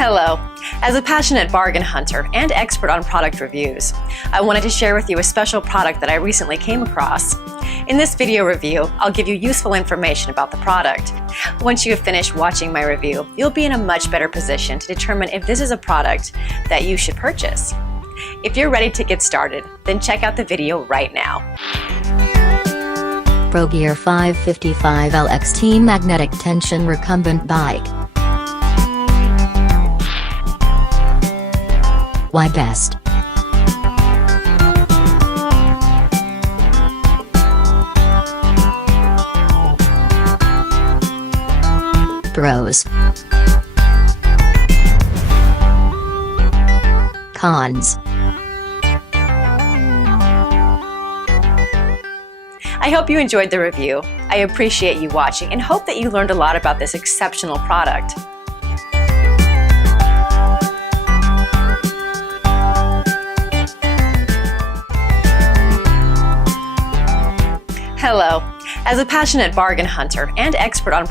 Hello. As a passionate bargain hunter and expert on product reviews, I wanted to share with you a special product that I recently came across. In this video review, I'll give you useful information about the product. Once you have finished watching my review, you'll be in a much better position to determine if this is a product that you should purchase. If you're ready to get started, then check out the video right now. PROGEAR 555LXT Magnetic Tension Recumbent Bike. Why best? Pros. Cons. I hope you enjoyed the review. I appreciate you watching and hope that you learned a lot about this exceptional product. Hello. As a passionate bargain hunter and expert on